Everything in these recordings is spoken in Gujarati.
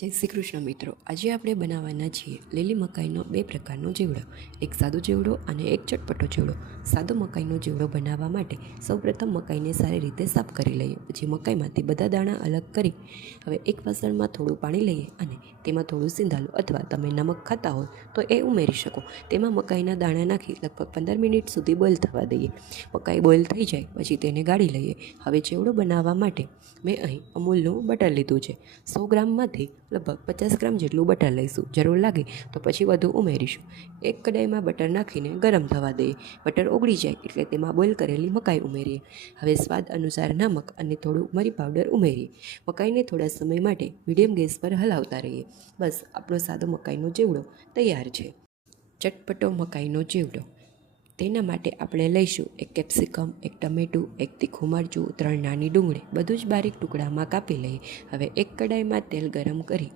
જય શ્રી કૃષ્ણ મિત્રો, આજે આપણે બનાવવાના છીએ લીલી મકાઈનો બે પ્રકારનો ચેવડો, એક સાદો ચેવડો અને એક ચટપટો ચેવડો. સાદો મકાઈનો ચેવડો બનાવવા માટે સૌપ્રથમ મકાઈને સારી રીતે સાફ કરી લઈએ. પછી મકાઈમાંથી બધા દાણા અલગ કરી હવે એક વાસણમાં થોડું પાણી લઈએ અને તેમાં થોડું સિંધાલું અથવા તમે નમક ખાતા હોય તો એ ઉમેરી શકો. તેમાં મકાઈના દાણા નાખી લગભગ 15 મિનિટ સુધી બોઇલ થવા દઈએ. મકાઈ બોઇલ થઈ જાય પછી તેને ગાળી લઈએ. હવે ચેવડો બનાવવા માટે મેં અહીં અમૂલનું બટર લીધું છે. 100 ગ્રામમાંથી લગભગ 50 ગ્રામ જેટલું બટર લઈશું. જરૂર લાગે તો પછી વધુ ઉમેરીશું. એક કડાઈમાં બટર નાખીને ગરમ થવા દઈએ. બટર ઓગળી જાય એટલે તેમાં બોઇલ કરેલી મકાઈ ઉમેરીએ. હવે સ્વાદ અનુસાર નમક અને થોડું મરી પાવડર ઉમેરીએ. મકાઈને થોડા સમય માટે મીડિયમ ગેસ પર હલાવતા રહીએ. બસ આપણો સાદો મકાઈનો ચેવડો તૈયાર છે. ચટપટો મકાઈનો ચેવડો. તેના માટે આપણે લઈશું એક કેપ્સિકમ, એક ટમેટું, એક તીખું મરચું, 3 નાની ડુંગળી, બધું જ બારીક ટુકડામાં કાપી લઈએ. હવે એક કડાઈમાં તેલ ગરમ કરી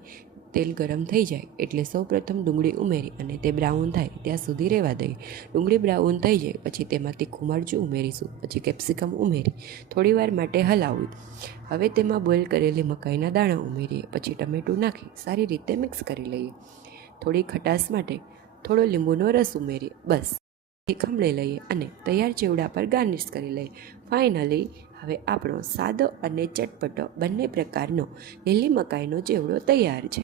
તેલ ગરમ થઈ જાય એટલે સૌપ્રથમ ડુંગળી ઉમેરી અને તે બ્રાઉન થાય ત્યાં સુધી રહેવા દઈએ. ડુંગળી બ્રાઉન થઈ જાય પછી તેમાં તીખું મરચું ઉમેરીશું. પછી કેપ્સિકમ ઉમેરી થોડીવાર માટે હલાવવું. હવે તેમાં બોઇલ કરેલી મકાઈના દાણા ઉમેરીએ. પછી ટમેટું નાખી સારી રીતે મિક્સ કરી લઈએ. થોડી ખટાશ માટે થોડો લીંબુનો રસ ઉમેરીએ. બસ ખમણી લઈએ અને તૈયાર ચેવડા પર ગાર્નિશ કરી લઈએ. ફાઇનલી હવે આપણો સાદો અને ચટપટો બંને પ્રકારનો લીલી મકાઈનો ચેવડો તૈયાર છે.